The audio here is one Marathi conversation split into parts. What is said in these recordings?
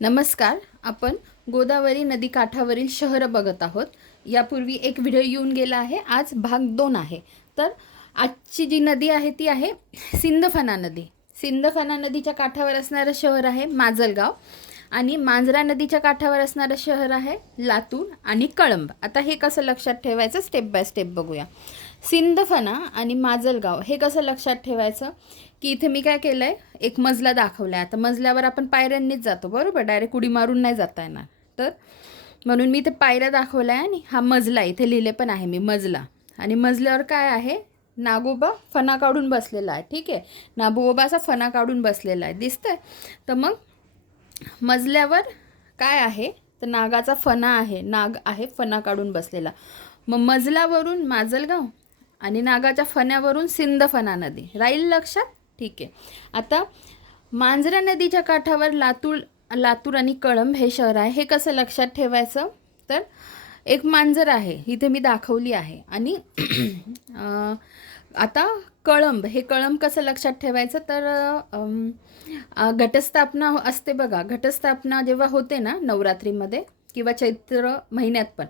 नमस्कार आपण गोदावरी नदी काठावरील शहरं बघत आहोत. यापूर्वी एक व्हिडिओ येऊन गेला आहे आज भाग दोन आहे. तर आजची जी नदी आहे ती आहे सिंदफणा नदी. सिंदफणा नदीच्या काठावर असणारं शहर आहे माजलगाव. आणि मांजरा नदीच्या काठावर असणारं शहर आहे लातूर आणि कळंब. आता हे कसं लक्षात ठेवायचं? स्टेप बाय स्टेप बघूया. सिंदफना आणि माजलगाव हे कसं लक्षात ठेवायचं? की इथे मी काय केलं आहे एक मजला दाखवला आहे आता मजल्यावर आपण पायऱ्यांनीच जातो बरोबर? डायरेक्ट उडी मारून नाही जाता येणार. तर म्हणून मी इथे पायऱ्या दाखवल्या आहे आणि हा मजला इथे लिहिले पण आहे मी मजला. आणि मजल्यावर काय आहे? नागोबा फणा काढून बसलेला आहे. ठीक आहे? नागोबा असा फणा काढून बसलेला आहे. दिसतंय? तर मग मजल्यावर काय आहे? तर नागाचा फणा आहे. नाग आहे फणा काढून बसलेला. मग मजल्यावरून माजलगाव आणि नागाच्या फण्यावरून सिंदफणा नदी. राहील लक्षात? ठीक आहे. आता मांजरा नदीच्या काठावर लातूर लातूर आणि कळंब हे शहर आहे. हे कसं लक्षात ठेवायचं? तर एक मांजर आहे इथे मी दाखवली आहे. आणि आता कळंब हे कळंब कसं लक्षात ठेवायचं? तर घटस्थापना असते बघा. घटस्थापना जेव्हा होते ना नवरात्रीमध्ये किंवा चैत्र महिन्यात पण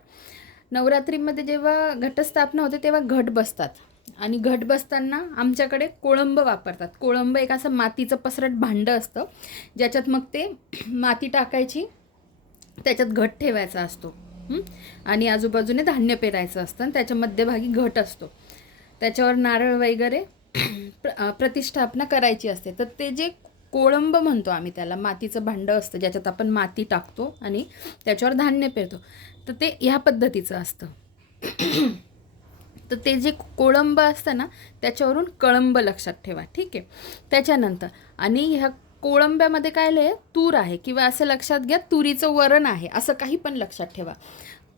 नवरात्रीमध्ये जेव्हा घटस्थापना होते तेव्हा घट बसतात. आणि घट बसताना आमच्याकडे कोळंब वापरतात. कोळंब एक असं मातीचं पसरट भांडं असतं ज्याच्यात मग ते माती टाकायची त्याच्यात घट ठेवायचा असतो. आणि आजूबाजूने धान्य पेरायचं असतं आणि त्याच्या मध्यभागी घट असतो. त्याच्यावर नारळ वगैरे प्र प्रतिष्ठापना करायची असते. तर ते जे कोळंब म्हणतो आम्ही त्याला मातीचं भांडं असतं ज्याच्यात आपण माती टाकतो आणि त्याच्यावर धान्य पेरतो. तर ते ह्या पद्धतीचं असतं. तर ते जे कोळंब असतं ना त्याच्यावरून कळंब लक्षात ठेवा. ठीक आहे? त्याच्यानंतर आणि ह्या कोळंब्यामध्ये काय आहे तूर आहे. किंवा असं लक्षात घ्या तुरीचं वरण आहे. असं काही पण लक्षात ठेवा.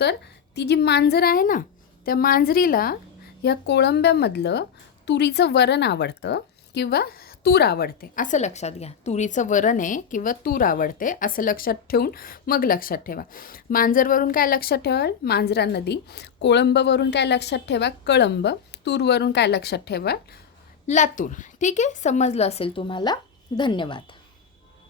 तर ती जी मांजर आहे ना त्या मांजरीला ह्या कोळंब्यामधलं तुरीचं वरण आवडतं किंवा तूर आवडते. असं लक्षात घ्या. तुरीचं वरण आहे किंवा तूर आवडते असं लक्षात ठेवून मग लक्षात ठेवा. मांजरवरून काय लक्षात ठेवाल? मांजरा नदी. कोळंबवरून काय लक्षात ठेवा? कळंब. तूरवरून काय लक्षात ठेवा लातूर. ठीक आहे? समजलं असेल तुम्हाला? धन्यवाद.